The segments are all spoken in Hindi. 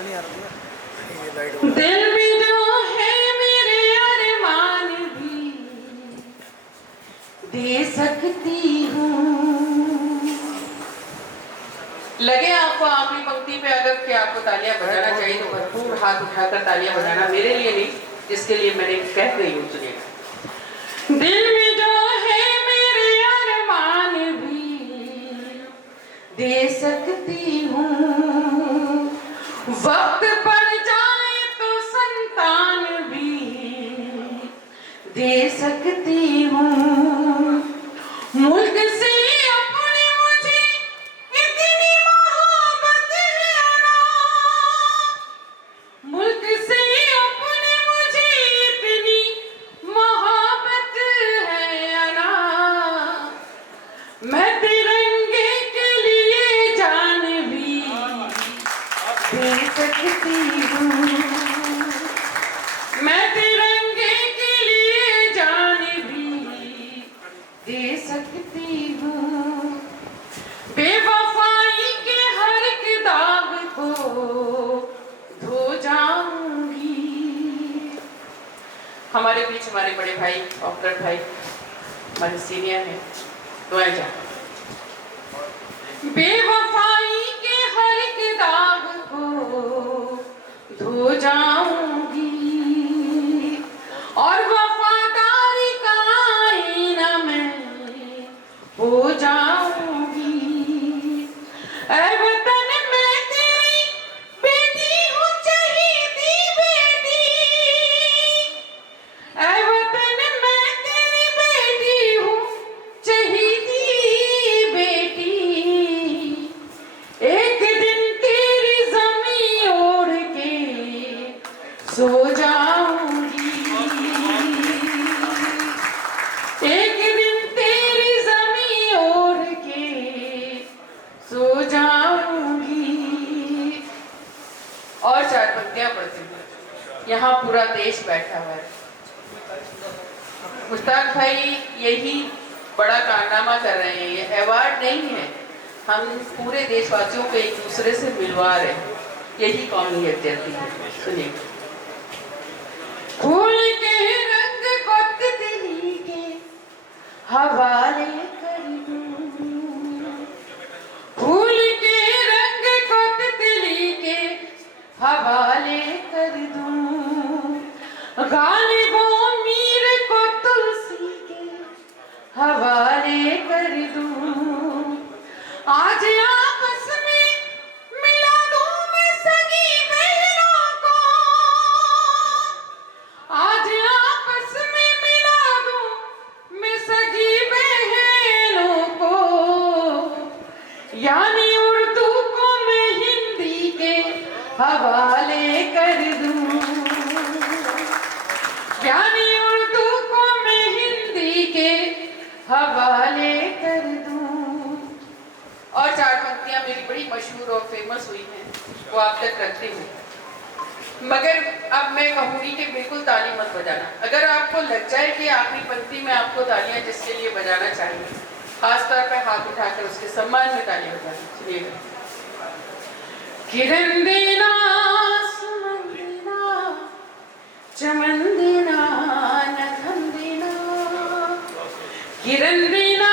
दिल में जो है मेरे अरमान भी दे सकती हूँ। लगे आपको आखिरी पंक्ति पे अगर कि आपको तालियां बजाना चाहिए तो भरपूर हाथ उठाकर तालियां बजाना, मेरे लिए नहीं, जिसके लिए मैंने कह गई हूँ। सुनिएगा। दिल में जो है मेरे अरमान भी दे सकती हूँ, वक्त पड़ जाए तो संतान भी दे सकती हूँ। मुल्क से अपने मुझे इतनी मोहब्बत है ना, मुल्क से अपने मुझे इतनी मोहब्बत है ना, मैं तिरंगे के लिए जान भी दे सकती हूँ। मैं तिरंगे के लिए जान भी दे सकती हूँ। बेवफाई के हर एक दाग को धो जाऊंगी। हमारे बीच हमारे बड़े भाई डॉक्टर भाई हमारे सीनियर हैं, दुआएं जा। बेवफाई के हर एक दाग को धो जाऊंगी और वफादारी का आईना मैं हो जाऊंगी। ऐ वतन मैं तेरी बेटी हूँ, चहीती बेटी। ऐ वतन मैं तेरी बेटी हूँ, चहीती बेटी। एक दिन तेरी ज़मीं ओढ़ के सो जाऊंगी। एक दिन तेरी ज़मीं ओढ़ के सो जाऊंगी। और चार पंक्तियां पढ़ती हूँ। यहाँ पूरा देश बैठा हुआ है। मुश्ताक भाई यही बड़ा कारनामा कर रहे हैं। ये अवार्ड नहीं है, हम पूरे देशवासियों को एक दूसरे से मिलवा रहे हैं। यही कौमी यकजहती है। सुनिए। फूल के रंग को तितली के हवाले कर दूं, फूल के रंग को तितली के हवाले कर दूं, गालिबों मीर को तुलसी के हवाले कर दूं। आज आपस में मिला दूं मैं सगी बहनों को, आज आपस में मिला दूं मैं सगी बहनों को। यानी उर्दू को मैं हिंदी के हवाले कर दूं, यानी उर्दू को मैं हिंदी के हवाले कर दूं। और चार पंक्तियां मेरी बड़ी मशहूर और फेमस हुई हैं, वो आप तक रखती हूँ। मगर अब मैं कहूँगी कि बिल्कुल ताली मत बजाना। अगर आपको लग जाए कि आखिरी पंक्ति में आपको तालियां जिसके लिए बजाना चाहिए, खास तौर पर हाथ उठाकर उसके सम्मान में तालियां बजाना। सुनिएगा। किरण देना सुमन देना चमन देना नघम देना, किरण देना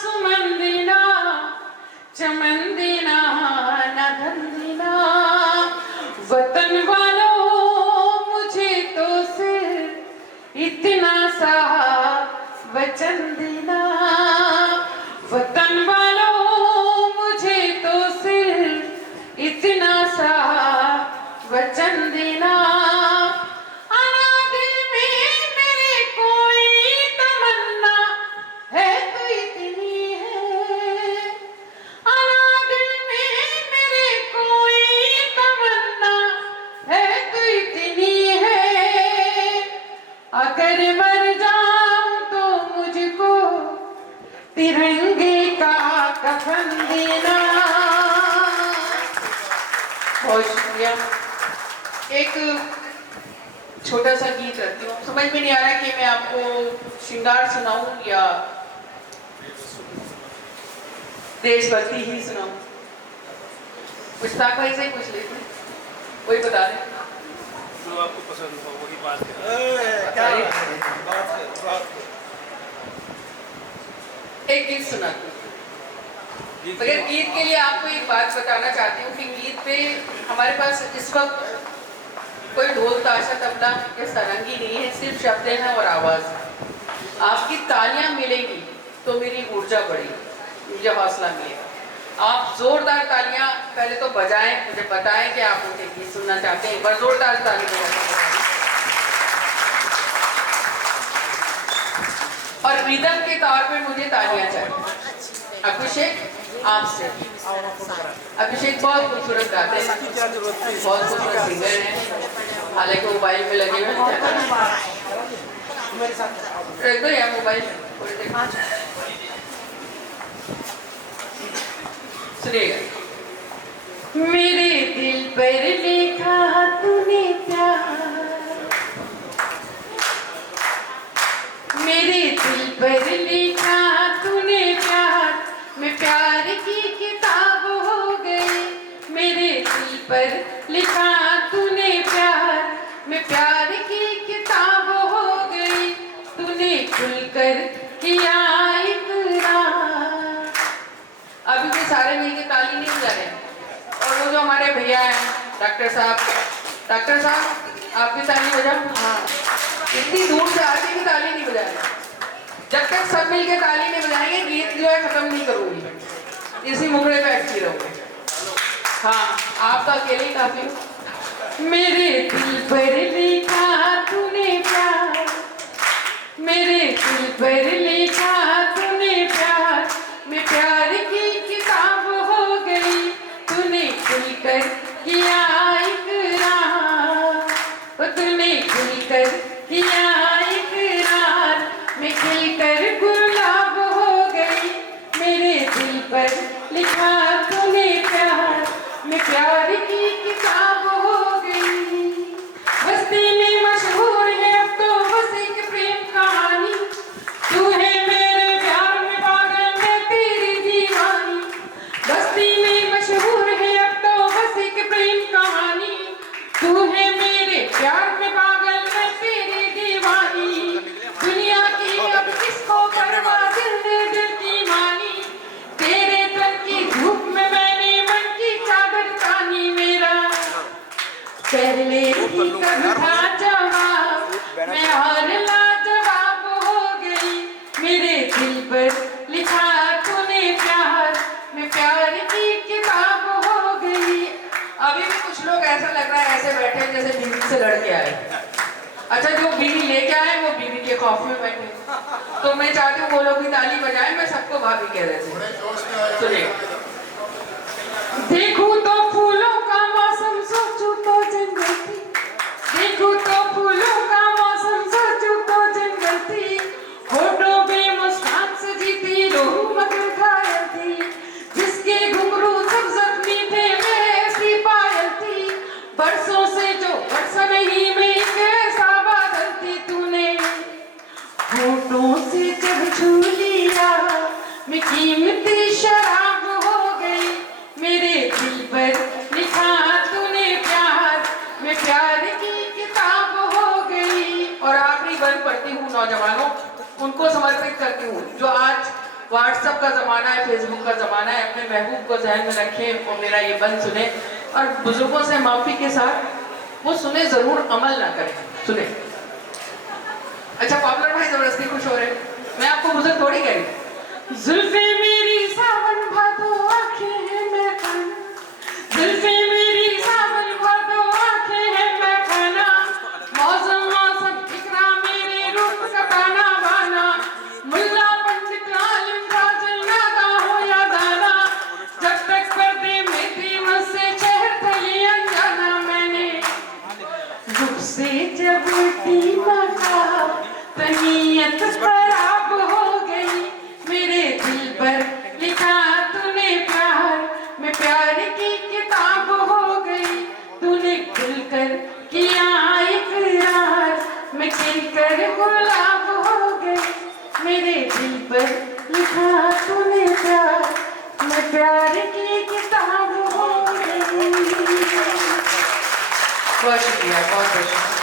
सुमन देना चमन देना नघम देना। वतन वालों मुझे तो सिर्फ इतना सा वचन देना, वतन वालों मुझे तो सिर्फ इतना सा वचन देना। अनादिल में मेरे कोई तमन्ना है तो इतनी है, अनादिल में मेरे कोई तमन्ना है तो इतनी है। अगर मर जाऊं तो मुझको तिरंगे का कफन देना। बहुत शुक्रिया। एक छोटा सा गीत रखती हूँ। समझ में नहीं आ रहा कि मैं आपको श्रृंगार सुनाऊं या देशभक्ति ही सुनाऊं। मुश्ताक भाई से पूछ लेते हैं। कोई बता दें जो आपको पसंद हो वही बात है। एक गीत सुना, मगर गीत के लिए आपको एक बात बताना चाहती हूँ कि गीत पे हमारे पास इस वक्त कोई ढोल ताशा तबला या सारंगी नहीं है, सिर्फ शब्द हैं और आवाज़ है। आपकी तालियां मिलेंगी तो मेरी ऊर्जा बढ़ेगी, मुझे हौसला मिलेगा। आप जोरदार तालियां पहले तो बजाएं, मुझे बताएं कि आप मुझे गीत सुनना चाहते हैं। एक बार जोरदार ताली बजाएं। और रिदम के तौर पे मुझे तालियां चाहिए। अभिषेक आपसे, अभिषेक बहुत खूबसूरत गाते हैं, बहुत खूबसूरत सिंगर हैं, हालांकि मोबाइल में लगे हुए हैं। रख दो यार मोबाइल, सुनिएगा। मेरे दिल पर लिखा तूने प्यार, मेरे दिल पर लिखा तूने प्यार, मैं प्यार की किताब हो गई। मेरे दिल पर लिखा तूने प्यार, मैं प्यार की किताब हो गई। तूने खुलकर किया इकरार। अभी भी सारे मिलके ताली नहीं बजा रहे। और वो जो हमारे भैया हैं डॉक्टर साहब आप भी ताली बजाओ। हाँ, इतनी दूर से आके भी ताली नहीं बजा रहे। जब तक सब मिलके ताली नहीं बजाएंगे गीत जो है खत्म नहीं करूंगी, इसी मुखड़े पे अटकी रहूंगी। हाँ, आप तो अकेले ही काफी हो। मेरे दिल पर लिखा तूने प्यार, मेरे दिल पर लिखा तूने प्यार, मैं प्यार की किताब हो गई। तूने खुलकर किया इकरार, तूने खुलकर किया इकरार, मैं खिलकर गुलाब हो गई। मेरे दिल पर लिखा तूने प्यार, मैं प्यार की किताब हो गई। बस्ती में मशहूर है अब तो बस एक प्रेम कहानी, तू है मेरे प्यार में पागल मैं तेरी दीवानी। बस्ती में मशहूर है अब तो बस एक प्रेम कहानी, तू है मेरे प्यार में पागल मैं तेरी दीवानी। दुनिया की अब किसको परवाह, दिल ने दिल की मानी। तेरे तन की धूप में मैंने मन की चादर तानी। मेरा पहले ही कभी था जवाब, मैं हर लाजवाब हो गई। मेरे दिल पर लिखा तूने प्यार, मैं प्यार की किताब हो गई। अभी भी कुछ लोग ऐसा लग रहा है ऐसे बैठे हैं जैसे बीवी से लड़के आए। अच्छा, जो बीवी लेके आए वो बीवी के खौफ में बैठे। तो मैं चाहती हूँ वो लोग भी ताली बजाएं, मैं सबको भाभी कह रहे थे। सुनिए। देखूं तो फूलों का मौसम, सोचूं तो जंगल थी। देखूं तो फूलों का मौसम, सोचूं तो जंगल थी। होठों पे मुस्कान सजी थी, रूह मगर घायल थी। जिसके घुंघरू सब जख्मी थे, मैं ऐसी पायल थी। बरसों से जो बरसा नहीं, मैं एक ऐसा बादल थी। तूने होठों से जब छू लिया, मैं कीमती शराब हो गई। मेरे दिल पर लिखा तूने प्यार, मैं प्यार की किताब हो गई। और आखिरी बंद पढ़ती हूँ नौजवानों, उनको समर्पित करती हूँ जो आज व्हाट्सएप का जमाना है, फेसबुक का जमाना है। अपने महबूब को ध्यान में रखें और मेरा ये बंद सुने। और बुजुर्गों से माफी के साथ वो सुने, जरूर अमल ना करें, सुने। अच्छा, पॉपुलर भाई जबरदस्ती खुश हो रहे, मैं आपको बुजुर्ग थोड़ी कह रही। जुल्फे मेरी सावन भादो आंखें हैं मैं खाना, जुल्फे मेरी सावन भादो आंखें हैं मैं खाना। मौसम मौसम फिक्रा मेरे रूप का ताना बाना। मुल्ला पंडित आलिम काजल नादा हो या दाना। जब तक पर्दे में थी मुझसे शहर थली अनजाना। मैंने रुख से जब टीमा का तनीयत खराब हो गई। मेरे दिल पर लिखा तूने प्यार, मैं प्यार की किताब हो गई। तूने खुलकर किया इकरार, मैं खिलकर गुलाब हो गई। मेरे दिल पर लिखा तूने प्यार, मैं प्यार की किताब हो गई। बहुत शुक्रिया, बहुत बहुत शुक्रिया।